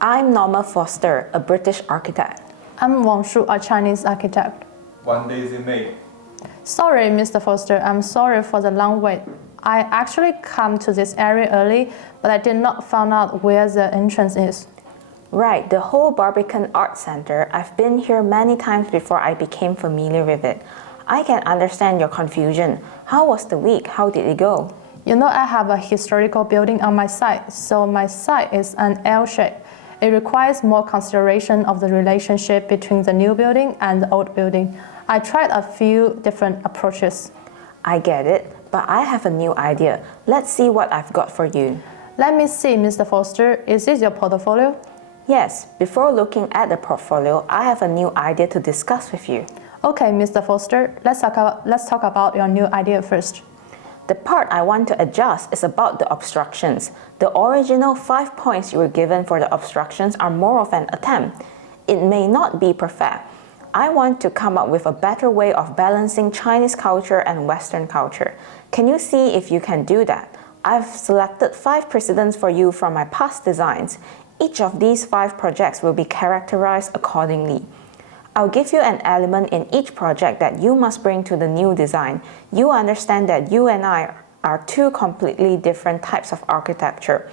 I'm Norma Foster, a British architect. I'm Wang Shu, a Chinese architect. One Daisy May. Sorry, Mr. Foster, I'm sorry for the long wait. I actually come to this area early, but I did not find out where the entrance is. Right, the whole Barbican Art Center. I've been here many times before I became familiar with it. I can understand your confusion. How was the week? How did it go? You know, I have a historical building on my site, so my site is an L shape. It requires more consideration of the relationship between the new building and the old building. I tried a few different approaches. I get it, but I have a new idea. Let's see what I've got for you. Let me see, Mr. Foster. Is this your portfolio? Yes, before looking at the portfolio, I have a new idea to discuss with you. Okay, Mr. Foster, let's talk about your new idea first. The part I want to adjust is about the obstructions. The original 5 points you were given for the obstructions are more of an attempt. It may not be perfect. I want to come up with a better way of balancing Chinese culture and Western culture. Can you see if you can do that? I've selected 5 precedents for you from my past designs. Each of these 5 projects will be characterized accordingly. I'll give you an element in each project that you must bring to the new design. You understand that you and I are 2 completely different types of architecture,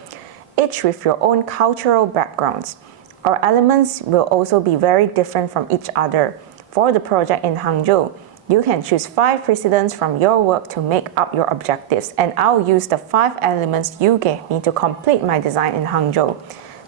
each with your own cultural backgrounds. Our elements will also be very different from each other. For the project in Hangzhou, you can choose 5 precedents from your work to make up your objectives, and I'll use the 5 elements you gave me to complete my design in Hangzhou.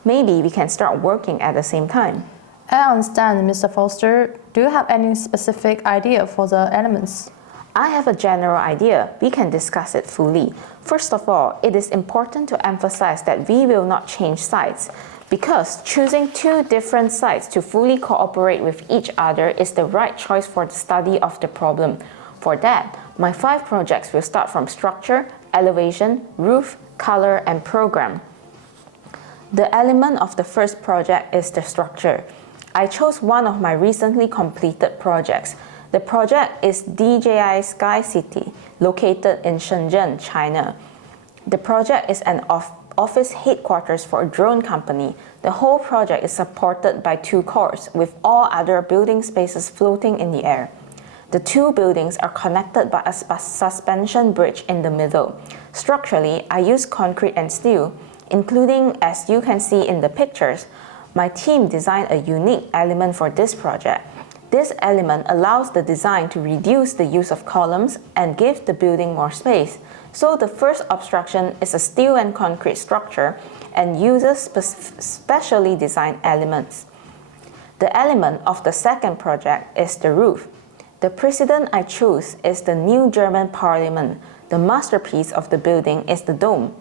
Maybe we can start working at the same time. I understand, Mr. Foster. Do you have any specific idea for the elements? I have a general idea. We can discuss it fully. First of all, it is important to emphasize that we will not change sites, because choosing 2 different sites to fully cooperate with each other is the right choice for the study of the problem. For that, my 5 projects will start from structure, elevation, roof, color, and program. The element of the first project is the structure. I chose one of my recently completed projects. The project is DJI Sky City, located in Shenzhen, China. The project is an office headquarters for a drone company. The whole project is supported by 2 cores, with all other building spaces floating in the air. The 2 buildings are connected by a suspension bridge in the middle. Structurally, I used concrete and steel, including, as you can see in the pictures. My team designed a unique element for this project. This element allows the design to reduce the use of columns and give the building more space. So the first obstruction is a steel and concrete structure and uses specially designed elements. The element of the second project is the roof. The precedent I chose is the new German Parliament. The masterpiece of the building is the dome.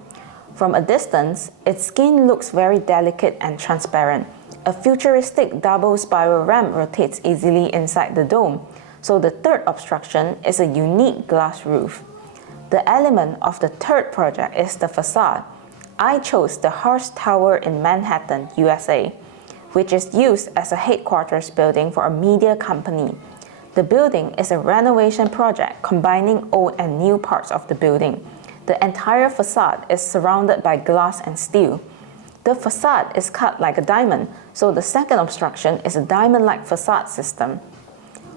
From a distance, its skin looks very delicate and transparent. A futuristic double spiral ramp rotates easily inside the dome, so the third obstruction is a unique glass roof. The element of the third project is the facade. I chose the Hearst Tower in Manhattan, USA, which is used as a headquarters building for a media company. The building is a renovation project combining old and new parts of the building. The entire facade is surrounded by glass and steel. The facade is cut like a diamond, so the second obstruction is a diamond-like facade system.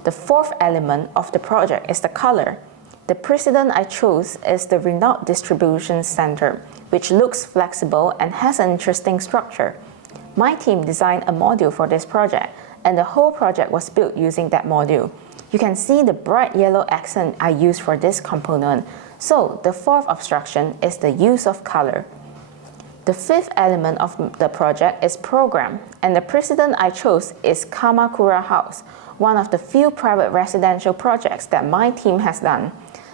The fourth element of the project is the color. The precedent I chose is the Renault Distribution Center, which looks flexible and has an interesting structure. My team designed a module for this project, and the whole project was built using that module. You can see the bright yellow accent I used for this component. So the fourth obstruction is the use of color. The fifth element of the project is program, and the precedent I chose is Kamakura House, one of the few private residential projects that my team has done.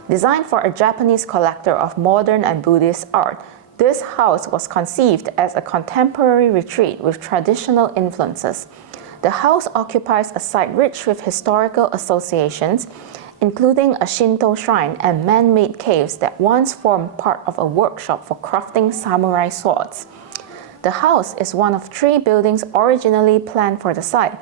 Designed for a Japanese collector of modern and Buddhist art, this house was conceived as a contemporary retreat with traditional influences. The house occupies a site rich with historical associations, including a Shinto shrine and man-made caves that once formed part of a workshop for crafting samurai swords. The house is one of 3 buildings originally planned for the site,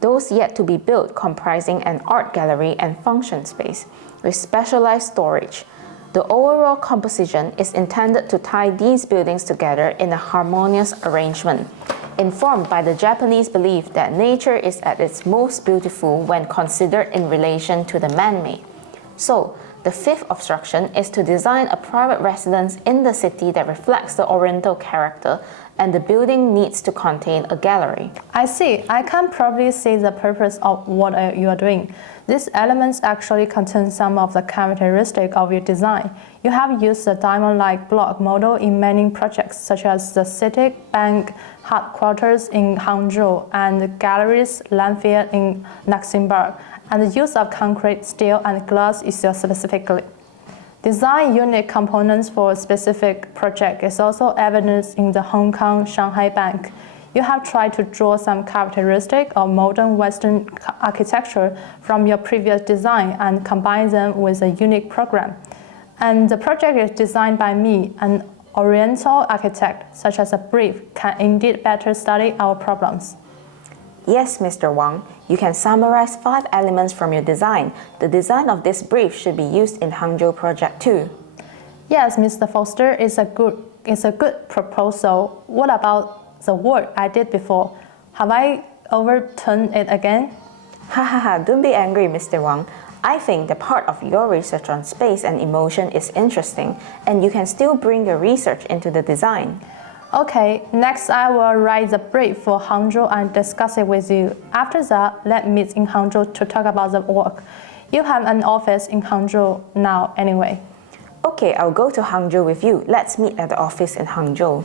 those yet to be built comprising an art gallery and function space, with specialized storage. The overall composition is intended to tie these buildings together in a harmonious arrangement. informed by the Japanese belief that nature is at its most beautiful when considered in relation to the man-made. So, the fifth obstruction is to design a private residence in the city that reflects the Oriental character, and the building needs to contain a gallery. I see. I can probably see the purpose of what you are doing. These elements actually contain some of the characteristics of your design. You have used the diamond-like block model in many projects, such as the Citibank Bank headquarters in Hangzhou and the galleries Landfield in Luxembourg, and the use of concrete, steel, and glass is used specifically. Design unique components for a specific project is also evidenced in the Hong Kong Shanghai Bank. You have tried to draw some characteristic of modern Western architecture from your previous design and combine them with a unique program. And the project is designed by me, an Oriental architect, such as a brief can indeed better study our problems. Yes, Mr. Wang, you can summarize 5 elements from your design. The design of this brief should be used in Hangzhou project too. Yes, Mr. Foster, it's a good proposal. What about the work I did before? Have I overturned it again? Don't be angry, Mr. Wang. I think the part of your research on space and emotion is interesting, and you can still bring your research into the design. Okay, next I will write the brief for Hangzhou and discuss it with you. After that, let's meet in Hangzhou to talk about the work. You have an office in Hangzhou now anyway. Okay, I'll go to Hangzhou with you. Let's meet at the office in Hangzhou.